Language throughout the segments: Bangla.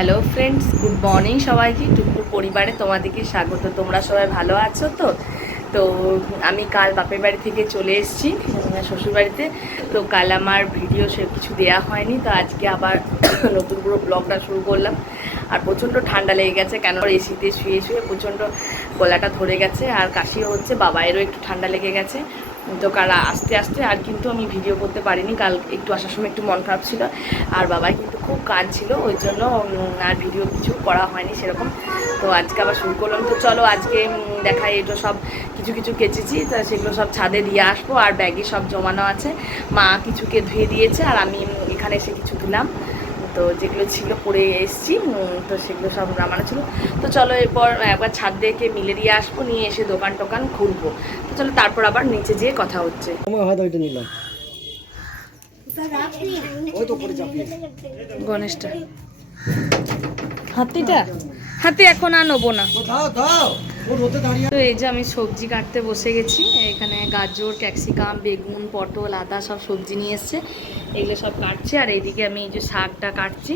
হ্যালো ফ্রেন্ডস গুড মর্নিং সবাইকে। টুকুর পরিবারে তোমাদেরকে স্বাগত। তোমরা সবাই ভালো আছো তো? তো আমি কাল বাপের বাড়ি থেকে চলে এসেছি শ্বশুরবাড়িতে। তো কাল আমার ভিডিও সে কিছু দেয়া হয়নি, তো আজকে আবার নতুন করে ব্লগটা শুরু করলাম। আর প্রচণ্ড ঠান্ডা লেগে গেছে, কেন এসিতে শুয়ে শুয়ে প্রচণ্ড গলাটা ধরে গেছে। আর কাশিও হচ্ছে বাবাইয়েরও একটু ঠান্ডা লেগে গেছে। তো কাল আস্তে আস্তে, আর কিন্তু আমি ভিডিও করতে পারিনি। কাল একটু আসার সময় একটু মন খারাপ ছিল। আর বাবাই কিন্তু খুব কাজ ছিল ওই জন্য আর ভিডিও কিছু করা হয়নি সেরকম। তো আজকে আবার শুরু করলাম। তো চলো আজকে দেখাই এটা সব। কিছু কিছু কেচেছি, তা সেগুলো সব ছাদে দিয়ে আসব, আর ব্যাগে সব জমানো আছে। মা কিছুকে ধুয়ে দিয়েছে, আর আমি এখানে এসে কিছু দিলাম। তো যেগুলো ছিল পরে এসছি তো সেগুলো সব নামানো ছিল। তো চলো এরপর একবার ছাদ দেখে মিলে দিয়ে আসব নিয়ে এসে দোকান টোকান খুলবো। তো চলো তারপর আবার নিচে যেয়ে কথা হচ্ছে। গণেশটা। হাতিটা? হাতি এখন আর নেব না। তো এই যে আমি সবজি কাটতে বসে গেছি। এখানে গাজর, ক্যাপসিকাম, বেগুন, পটল, আদা সব সবজি নিয়ে এসছে। এগুলো সব কাটছি আর এইদিকে আমি এই যে শাকটা কাটছি।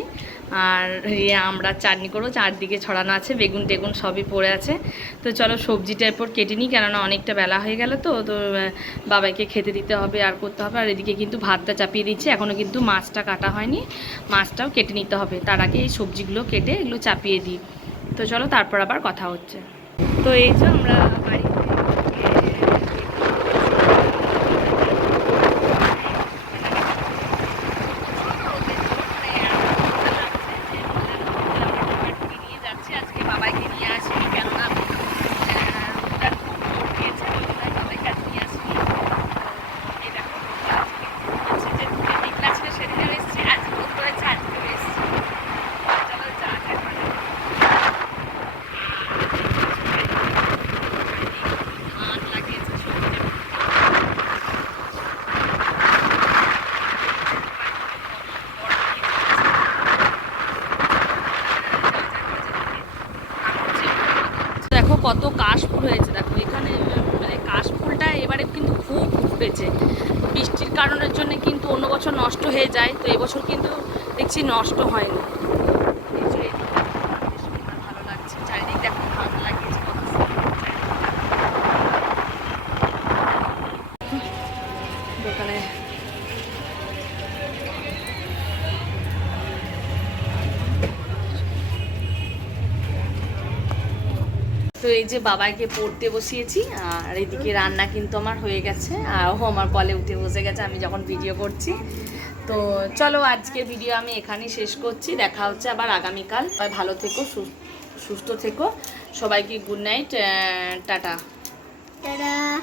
আর ইয়ে আমরা চাটনি করব, চারদিকে ছড়ানো আছে, বেগুন টেগুন সবই পড়ে আছে। তো চলো সবজিটা এরপর কেটে নিই, কেননা অনেকটা বেলা হয়ে গেল তো তো বাবাকে খেতে দিতে হবে আর করতে হবে। আর এদিকে কিন্তু ভাতটা চাপিয়ে দিচ্ছি এখনও কিন্তু মাছটা কাটা হয়নি। মাছটাও কেটে নিতে হবে। তার আগে এই সবজিগুলো কেটে এগুলো চাপিয়ে দিই। তো চলো তারপর আবার কথা হচ্ছে। তো এই যে আমরা বাড়ি নিয়ে যাচ্ছি আজকে বাবাইকে নিয়ে আসি কেননা রোদটা খুব জোর দিয়েছে ওই জন্য বাবাইকে আজকে নিয়ে আসি এই দেখো হচ্ছে যে মেঘলা ছিল সেদিনও এসেছি আজকে রোদ রয়েছে আজকেও এসেছি চলো যা একবার ধান লাগিয়েছে সবজি দেখো কত কাশ ফুল হয়েছে। দেখো, এখানে মানে কাশ ফুলটা এবারে কিন্তু খুব ফুটেছে। বৃষ্টির কারণের জন্য কিন্তু অন্য বছর নষ্ট হয়ে যায়, তো এবছর কিন্তু দেখছি নষ্ট হয়নি। এই তো এই যে বাবাকে পড়তে বসিয়েছি, আর এদিকে রান্না কিন্তু আমার হয়ে গেছে, আর ও আমার কলে উঠে বসে গেছে, আমি যখন ভিডিও করছি। তো চলো আজকের ভিডিও আমি এখানেই শেষ করছি, দেখা হচ্ছে আবার আগামীকাল। ভালো থেকো সুস্থ থেকো। সবাইকে গুড নাইট টাটা। Ta-da!